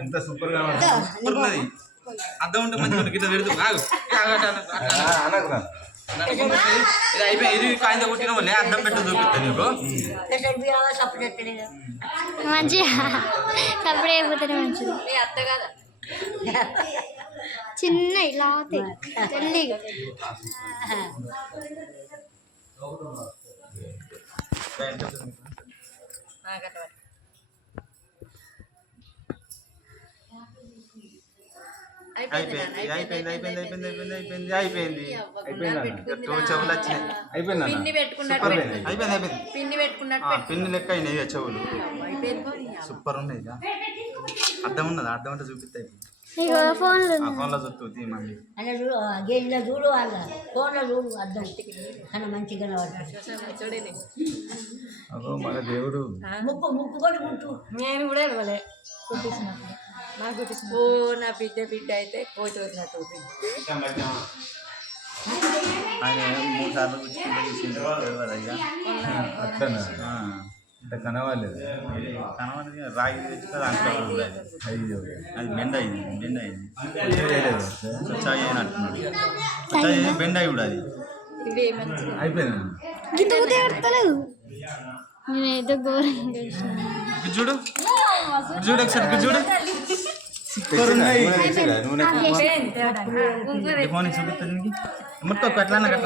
ఎంత సూపర్ గా అర్థం ఉంటే మంచిగా గిట్ల పెడుతూ ఇది అయిపోయి ఇది కాయింద కొట్టిన వాళ్ళే అర్థం పెట్టు చూపిస్తా నీకు మంచిగా సపరేట్ అయిపోతుంది మంచిది చిన్న ఇలా జల్దీ చెవులు వచ్చినాయి పిన్ని లెక్క అయినాయి చెవులు సూపర్ ఉన్నాయి అర్థం ఉన్నది అర్థం అంటే చూపిస్తాయి ఫోన్లో చూస్తుంది మళ్ళీ ఇలా చూడు వాళ్ళ ఫోన్లో చూడు అర్థం కానీ మంచిగా మన దేవుడు ముక్కు ముక్కు కూడా ముట్టు నేను కూడా ఇవ్వలే కుట్టించినప్పుడు నాకు కుట్టించిన ఓ నా బిడ్డ అయితే కోటి వచ్చినట్టు ఆయన 3 సార్లు కనవాలేదు రాగి తెచ్చుకోవాలి అది బెండ్ అయింది స్వచ్ఛాయి అంటున్నాడు స్వచ్ఛాయి బెండ్ అయి కూడా అది అయిపోయింది చూడు చూడు ఒకసారి చూడు సూపర్ ఉన్నాయి ఫోన్ చూపిస్తుంది మొత్తం ఎట్లా